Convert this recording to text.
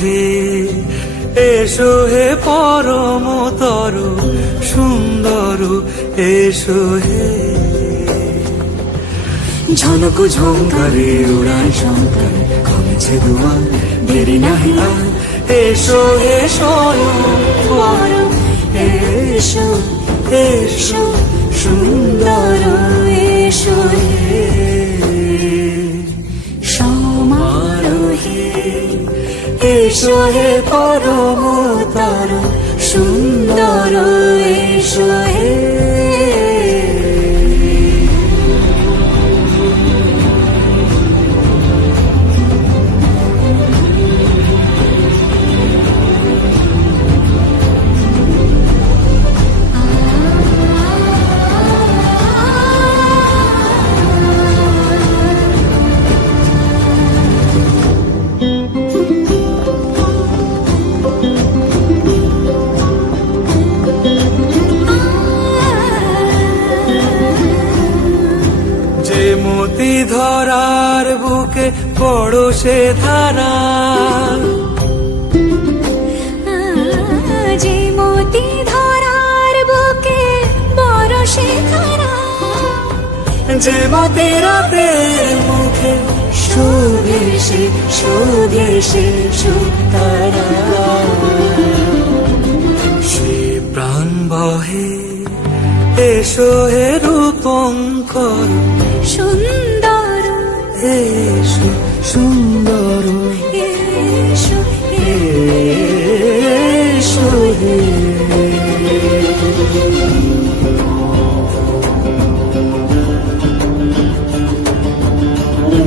হে এসো হে পরমতর সুন্দর এসো হে। ঝনক ঝঙ্কারে উড়ায় শঙ্কর কমেছে দুয়ার দেরি নাহি আর এসো হে স্বয়ং এসো এসো সুন্দর এসো হে সমারোহে এসো হে পরমতর সুন্দর এসো হে। মতি ধরার বুকে বড় সে ধারা, যে মতি ধরার বুকে বড় সে ধারা, যে মতি রাতের মুখে শোভে সে সুতারা, সে প্রাণ বহে এসো হে রূপঙ্কর সুন্দর এসো সুন্দর